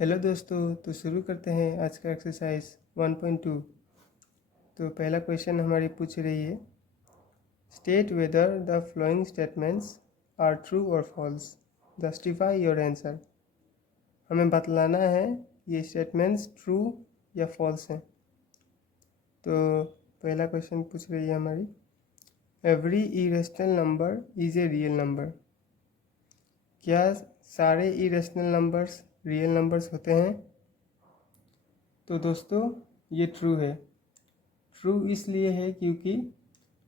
Hello दोस्तों, तो शुरू करते हैं आज का एक्सरसाइज 1.2। तो पहला क्वेश्चन हमारी पूछ रही है, state whether the following statements are true और फॉल्स, जस्टिफाई योर आंसर। हमें बतलाना है ये स्टेटमेंट्स ट्रू या फॉल्स हैं। तो पहला क्वेश्चन पूछ रही है हमारी, every irrational number is a real number. क्या सारे इरेशनल नंबर्स रियल नंबर्स होते हैं? तो दोस्तों ये ट्रू है। ट्रू इसलिए है क्योंकि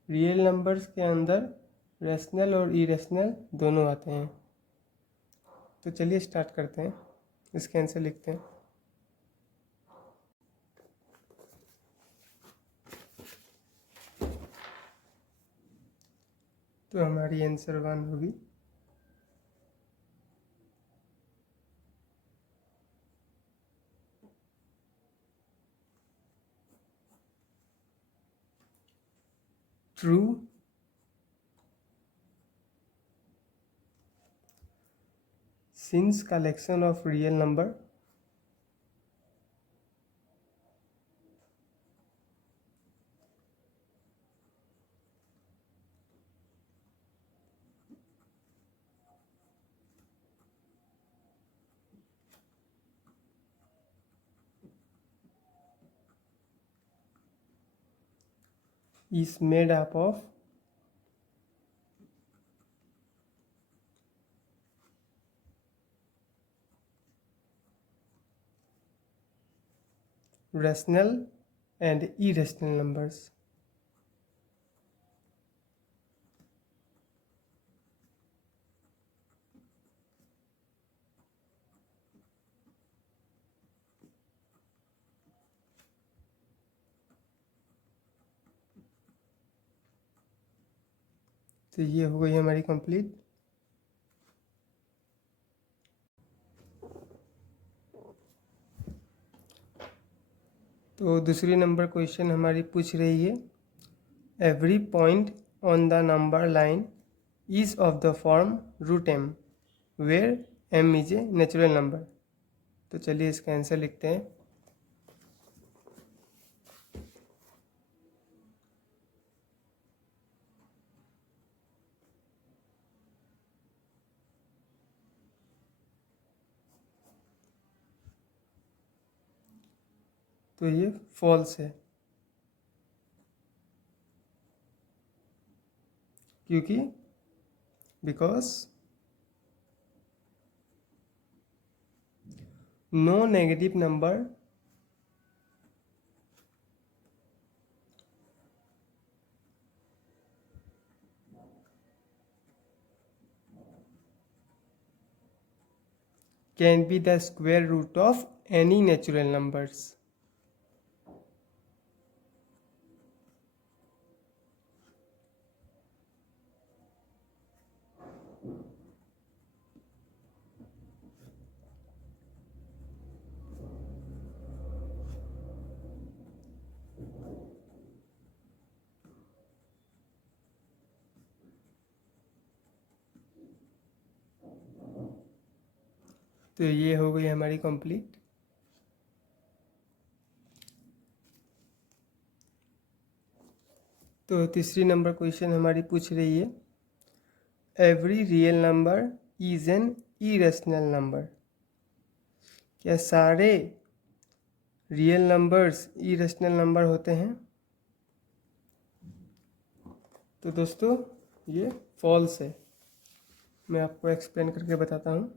रियल नंबर्स के अंदर रैशनल और इरेशनल दोनों आते हैं। तो चलिए स्टार्ट करते हैं, इसके आंसर लिखते हैं। तो हमारी आंसर 1 होगी। True since collection of real number is made up of rational and irrational numbers। तो ये हो गई हमारी कंप्लीट। तो दूसरी नंबर क्वेश्चन हमारी पूछ रही है, every point on the number line is of the form root m where m is a natural number. तो चलिए इसका आंसर लिखते हैं। तो ये फॉल्स है, क्योंकि because no negative number can be the square root of any natural numbers। तो ये हो गई हमारी कंप्लीट। तो तीसरी नंबर क्वेश्चन हमारी पूछ रही है, every real number is an irrational number. क्या सारे रियल नंबर्स इरेशनल नंबर होते हैं? तो दोस्तों ये फॉल्स है। मैं आपको एक्सप्लेन करके बताता हूँ।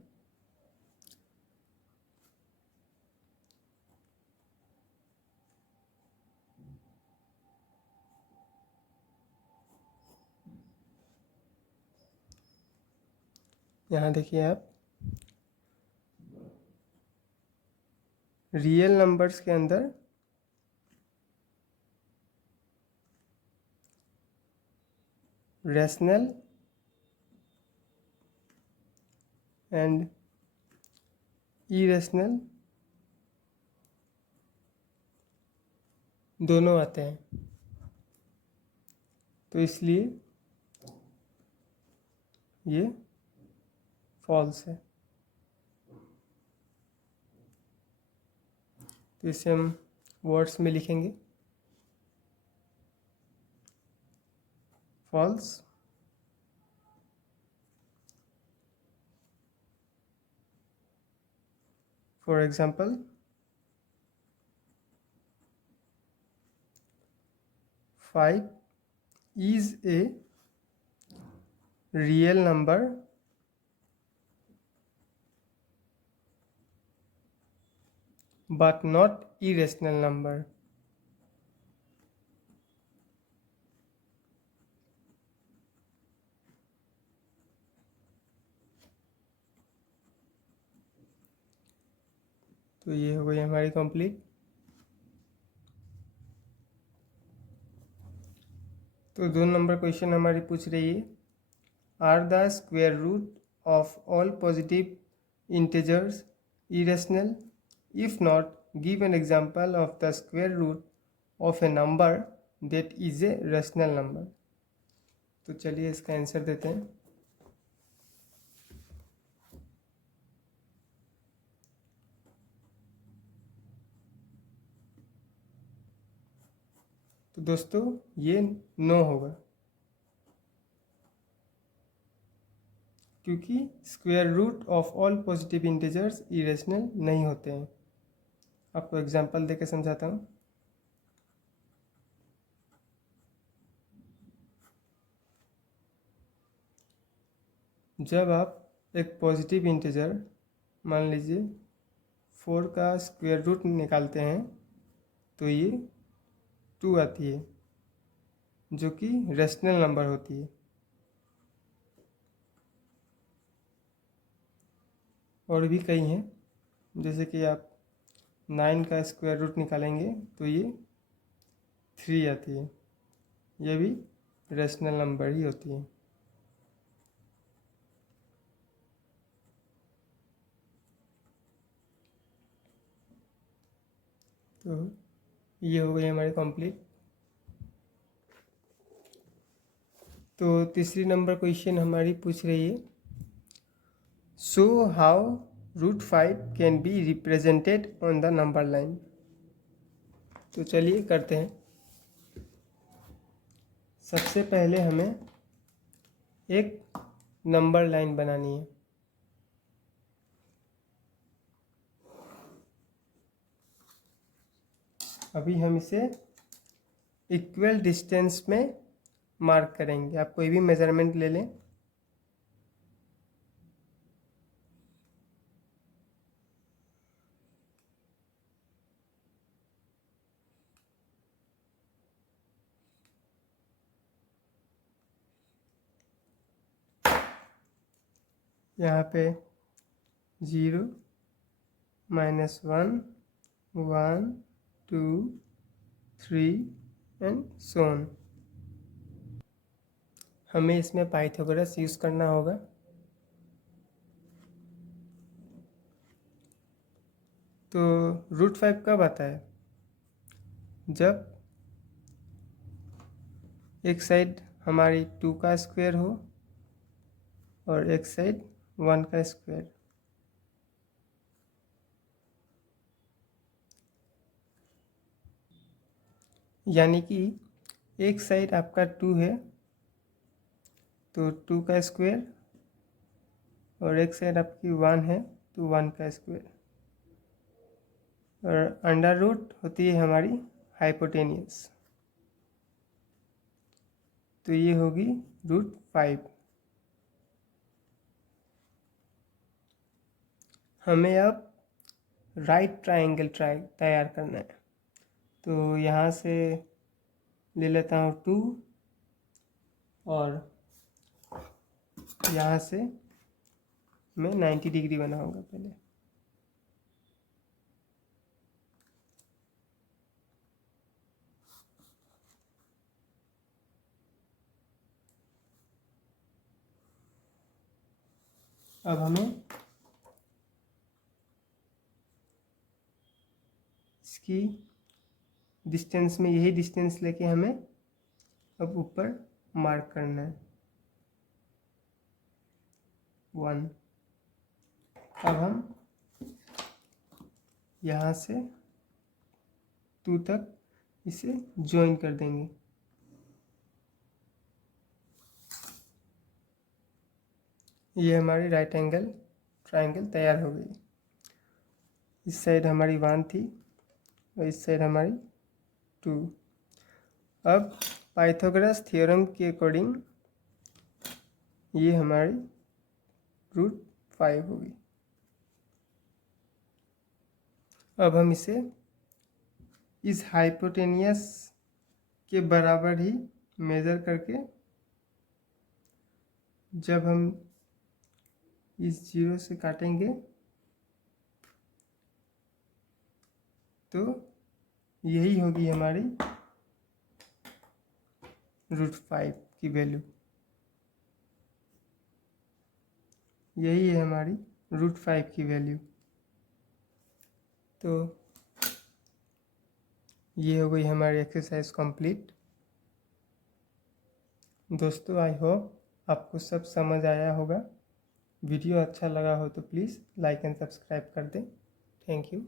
यहाँ देखिए आप, रियल नंबर्स के अंदर रैशनल एंड इरेशनल दोनों आते हैं। तो इसलिए ये फॉल्स है। तो इसे हम वर्ड्स में लिखेंगे। False, for example 5 is a real number but not irrational number। तो ये हो गई हमारी कंप्लीट। तो 2 नंबर क्वेश्चन हमारी पूछ रही है, are the square root of all positive integers irrational? If not, give an example of the square root of a number that is a rational number. तो चलिए इसका आंसर देते हैं। तो दोस्तों ये 9 होगा, क्योंकि square root of all positive integers irrational नहीं होते हैं। आपको एग्जांपल देकर समझाता हूँ। जब आप एक पॉजिटिव इंटीजर मान लीजिए 4 का स्क्वायर रूट निकालते हैं तो ये 2 आती है, जो कि रेशनल नंबर होती है। और भी कई हैं, जैसे कि आप 9 का स्क्वायर रूट निकालेंगे तो ये 3 आती है, ये भी रेशनल नंबर ही होती है। तो ये हो गई हमारी कंप्लीट। तो तीसरी नंबर क्वेश्चन हमारी पूछ रही है, show how √5 can be represented on the number line. तो चलिए करते हैं। सबसे पहले हमें एक नंबर लाइन बनानी है। अभी हम इसे इक्वल डिस्टेंस में मार्क करेंगे। आप कोई भी मेजरमेंट ले लें। यहाँ पे 0, -1, 1, 2, 3 एंड सो ऑन। हमें इसमें पाइथागोरस यूज़ करना होगा। तो √5 कब आता है? जब एक साइड हमारी 2 का स्क्वायर हो और एक साइड 1 का स्क्वायर। यानी कि एक साइड आपका 2 है तो 2 का स्क्वायर, और एक साइड आपकी 1 है तो 1 का स्क्वायर। और अंडर रूट होती है हमारी हाइपोटेनियस, तो ये होगी √5। हमें अब राइट ट्रायंगल तैयार करना है। तो यहाँ से ले लेता हूँ 2 और यहाँ से मैं 90 डिग्री बनाऊंगा पहले। अब हमें इसकी डिस्टेंस में यही डिस्टेंस लेके हमें अब ऊपर मार्क करना है 1। अब हम यहाँ से 2 तक इसे ज्वाइन कर देंगे। ये हमारी राइट एंगल ट्रायंगल तैयार हो गई। इस साइड हमारी 1 थी और इस साइड हमारी 2। अब पाइथागोरस थ्योरम के अकॉर्डिंग ये हमारी √5 होगी। अब हम इसे इस हाइपोटेनियस के बराबर ही मेज़र करके जब हम इस 0 से काटेंगे तो यही होगी हमारी √5 की वैल्यू। यही है हमारी √5 की वैल्यू। तो ये हो गई हमारी एक्सरसाइज कंप्लीट। दोस्तों आई होप आपको सब समझ आया होगा। वीडियो अच्छा लगा हो तो प्लीज़ लाइक एंड सब्सक्राइब कर दें। Thank you.